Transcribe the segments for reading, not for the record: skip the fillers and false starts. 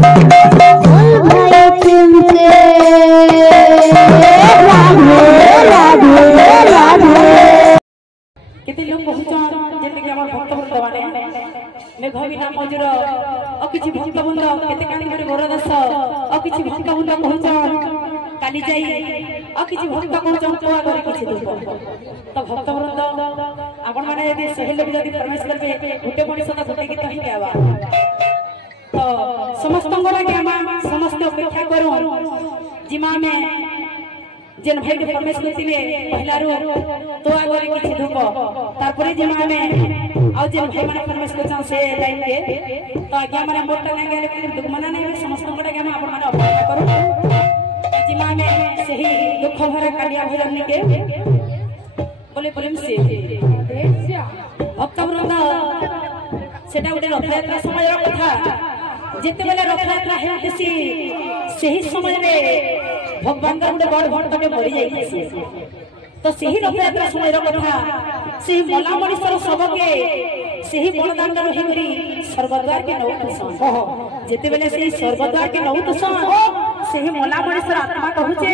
केते लोग कहउछन जेते कि हमर भक्त वृंद माने मेघ बिना मजुर अ किछि भक्त वृंद केते कानी घरे गोरदास अ किछि भक्त वृंद कहउछन काली जाई अ किछि भक्त कहउछन तो आगरे किछि दुख तो भक्त वृंद आपण माने यदि सहेले भी यदि परमेश्वर के गुटे मनिष का गुटे गीत ही गावा तो समस्त के हम समस्त अपेक्षा करू जिमा में जेन भाई के परमेश्वर तिले पहिला रो तो आगरे किछि दुख तारपरे जिमा में आ जेन भाई माने परमेश्वर चां से लाइन के तो आज्ञा माने मोटा नहीं गेले दुख मना नहीं समस्त के हम आपण माने अपेक्षा करू जिमा में सही दुख भरा कालिया भजन के बोले प्रेम से भक्त वृंद सेटा गोटे रथयात्रा समय कथा जिते बेले रथयात्रा हेउसी सही समय में भगवान का गोटे बड़ भक्तटे मरी जाइए तो सही रथयात्रा समय कथा सही मला मनीषर सबके सही बड़दान रही करी स्वर्गद्वार के नौतुसन जिते बेले सही स्वर्गद्वार के नौतुसन सही मला मनीषर आत्मा कहूचे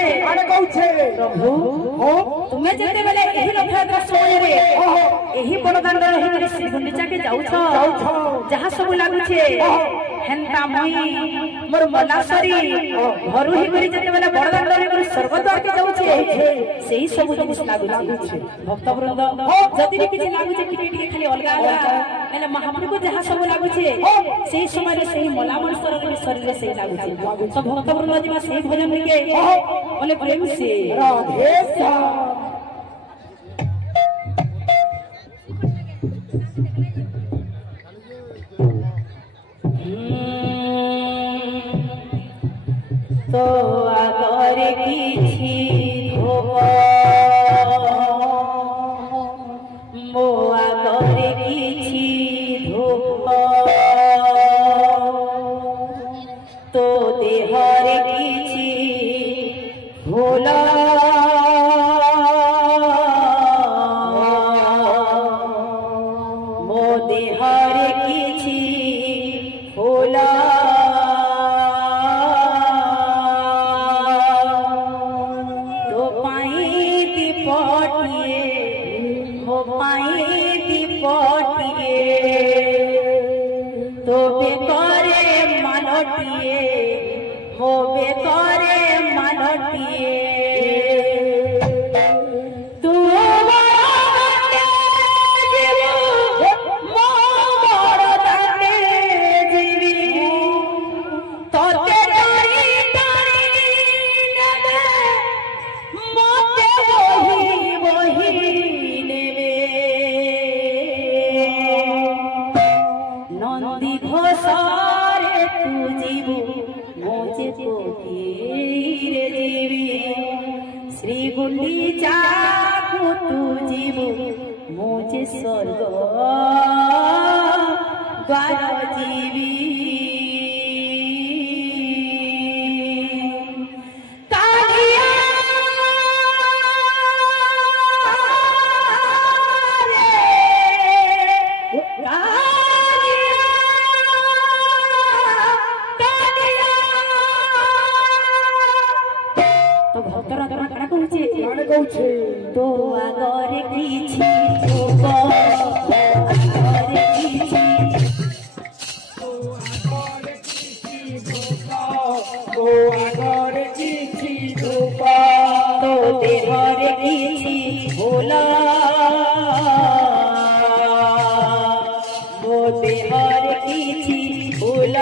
प्रभु तुमे जिते बेले एही रथयात्रा समय रे एही बड़दान रही करी श्री गुंडीचा के जाउछ जहा सब लागुछे हेंता मई मोर मलासरी घरु ही करी जते बेले बड़दान रे करी स्वर्गद्वार के जाउछे सेही सब जिनिस लागुछे भक्त वृंद जति भी किछि लागुछे टिके खाली अलगा अलगा माने महाप्रभु को जहा सब लागुछे सेही समय रे सेही मला मनुष्यर रे शरीर रे सेही लागुछे तो भक्त वृंद जिमा सेही भजन के बोले प्रेम से राधे श्याम तो आगरे किछि धोब मो आगरे किछि धोब तो देहरे किछि भूल मो देहरे किछि भूल तो बेतरे मालटिए हो बेतरे मालटिए तू नंदी घोषारे तू जीवु मोचे कोतीरे जीवी श्री गुंडीचा को तू जीवु मोचे स्वर्ग द्वार जीवी तो आगरे किछि धोब आगरे किछि तो आगरे किछि धोब तो देहरे किछि भूल मो देहरे किछि भूल